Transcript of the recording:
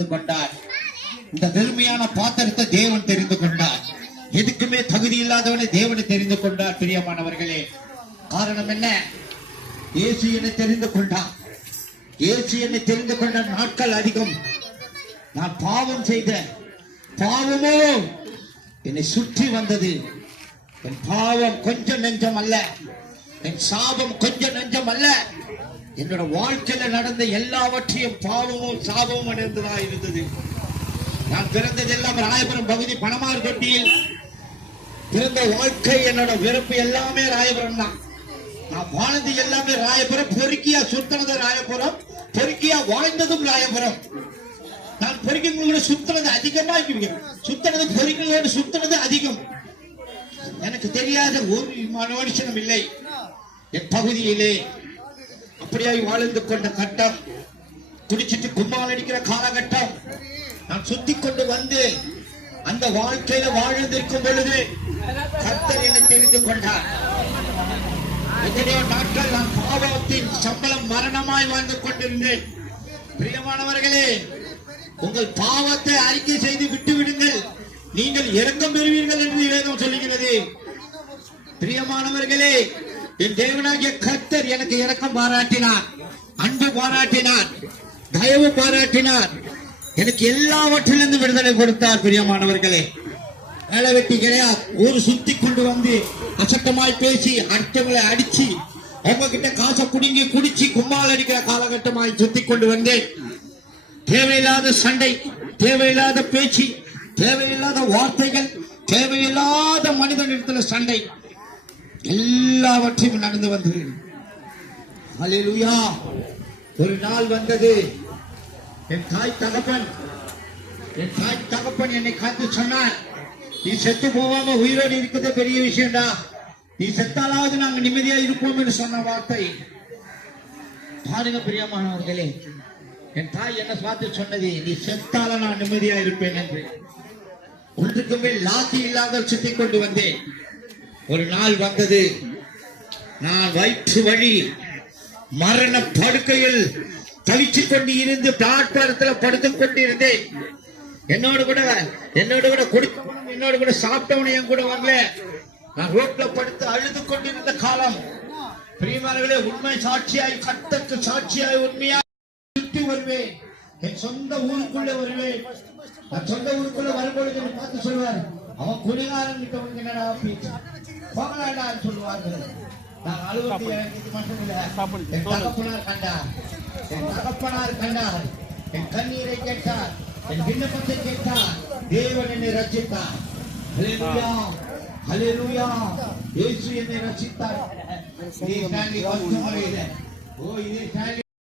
தெரிந்து கொண்டார். இந்த வெறுமையான பாத்திரத்தை தேவன் தெரிந்து கொண்டார். எதுக்குமே தகுதி இல்லாதவனை தேவனை தெரிந்து கொண்டார். பிரியமானவர்களே, காரணம் என்ன? இயேசு என்னை தெரிந்து கொண்டார். இயேசு என்னை தெரிந்து கொண்ட நாட்கள் அதிகம். நான் பாவம் செய்த பாவமோ என்னை சுற்றி வந்தது. என் பாவம் கொஞ்சம் நெஞ்சம் அல்ல, என் சாபம் கொஞ்சம் நெஞ்சம் அல்ல. என்னோட வாழ்க்கையில நடந்த எல்லாவற்றையும் பாவமும் சாபமும் அடைந்ததா இருந்தது. நான் பிறந்ததெல்லாம் ராயபுரம் பகுதி பணமார் தொட்டியில் பிறந்த வாழ்க்கை. என்னோட விருப்பு எல்லாமே ராயபுரம் தான். நான் வாழ்ந்து எல்லாமே ராயபுரம். பொறுக்கியா சுத்தனது ராயபுரம், பொறுக்கியா வாழ்ந்ததும் ராயபுரம். நான் பொறுக்கிங்களோட சுத்தனது அதிகமா சுத்தனது பொறுக்கிங்களோடு சுத்தனது அதிகம். எனக்கு தெரியாத ஒரு மனுஷனும் இல்லை என் பகுதியிலே. அப்படியாய் வாழ்ந்து கொண்ட கட்டம், குடிச்சிட்டு கும்மால் அடிக்கிற காலகட்டம். நான் சுத்தி கொண்டு வந்து அந்த வாழ்க்கையில வாழ்ந்திருக்கும் பொழுது கர்த்தர் என்னை தெரிந்து கொண்டார். எத்தனையோ நாட்கள் நான் பாவத்தின் சம்பளம் மரணமாய் வாழ்ந்து கொண்டிருந்தேன். பிரியமானவர்களே, உங்கள் பாவத்தை அறிக்கை செய்து விட்டு விடுங்கள், நீங்கள் இரக்கம் பெறுவீர்கள் என்று வேதம் சொல்லுகிறது. பிரியமானவர்களே, என் தேவனாகிய கர்த்தர் எனக்கு இரக்கம் பாராட்டினார், அன்பு பாராட்டினார், தயவு பாராட்டினார். எனக்கு எல்லாவற்றிலிருந்து விடுதலை கொடுத்தார். பிரியமானவர்களே, வேலை வெட்டி கிடையாது. ஒரு சுத்தி கொண்டு வந்து அசட்டமாய் பேசி அடுத்தவங்களை அடிச்சு அவங்க கிட்ட காசை குடுங்கி குடிச்சு கும்மால் அடிக்கிற காலகட்டமாய் சுத்தி கொண்டு வந்தேன். தேவையில்லாத சண்டை, தேவையில்லாத பேச்சு, தேவையில்லாத வார்த்தைகள், தேவையில்லாத மனிதனிடத்துல சண்டை, எல்லாவற்றையும் நடந்து வந்தது. ஹல்லேலூயா. ஒரு நாள் வந்தது, என் தாய் தகப்பன் என்னை காத்து சொன்னார், நீ செத்து போகாம உயிரோடு இருக்கிறது பெரிய விஷயம்டா, நீ செத்தாலாவது நாங்க நிம்மதியா இருப்போம் என்று சொன்ன வார்த்தை. பாருங்க பிரியமானவர்களே, என் தாய் என்ன பார்த்து சொன்னது, நீ செத்தால நான் நிம்மதியா இருப்பேன் என்று. ஒன்றுக்குமே லாத்தி இல்லாத சுத்தி கொண்டு வந்தேன். ஒரு நாள் வந்தது, நான் வயிற்று வழி மரண படுக்கையில் தவிச்சுக் கொண்டு இருந்து பிளாட்பாரத்தில் படுத்துக் கொண்டிருந்தேன். என்னோடு கூட குடித்தவனும் என்னோடு கூட சாப்பிட்டவனும் என் கூட வரல. நான் ரோட்ல படுத்து அழுது கொண்டிருந்த காலம். பிரியமானவர்களே, உண்மை சாட்சியாய், கர்த்தருக்கு சாட்சியாய் உண்மையாய் சுற்றி வருவேன். என் சொந்த ஊருக்குள்ளே வருவேன். நான் சொந்த ஊருக்குள்ள வரும்பொழுது பார்த்து சொல்வார், அவன் குடிகாரன் கிட்ட வந்து என்னடா போகலாடா சொல்லுவார்கள். நான் அலுவலகத்தை எனக்கு மட்டும் இல்லை, என் தகப்பனார் கண்டார், என் தகப்பனார் கண்டார், என் கண்ணீரை கேட்டார், என் விண்ணப்பத்தை கேட்டார். தேவன் என்னை ரட்சித்தார். ஹல்லேலூயா, ஹல்லேலூயா. இயேசு என்னை ரட்சித்தார். இதே ஸ்டான்லி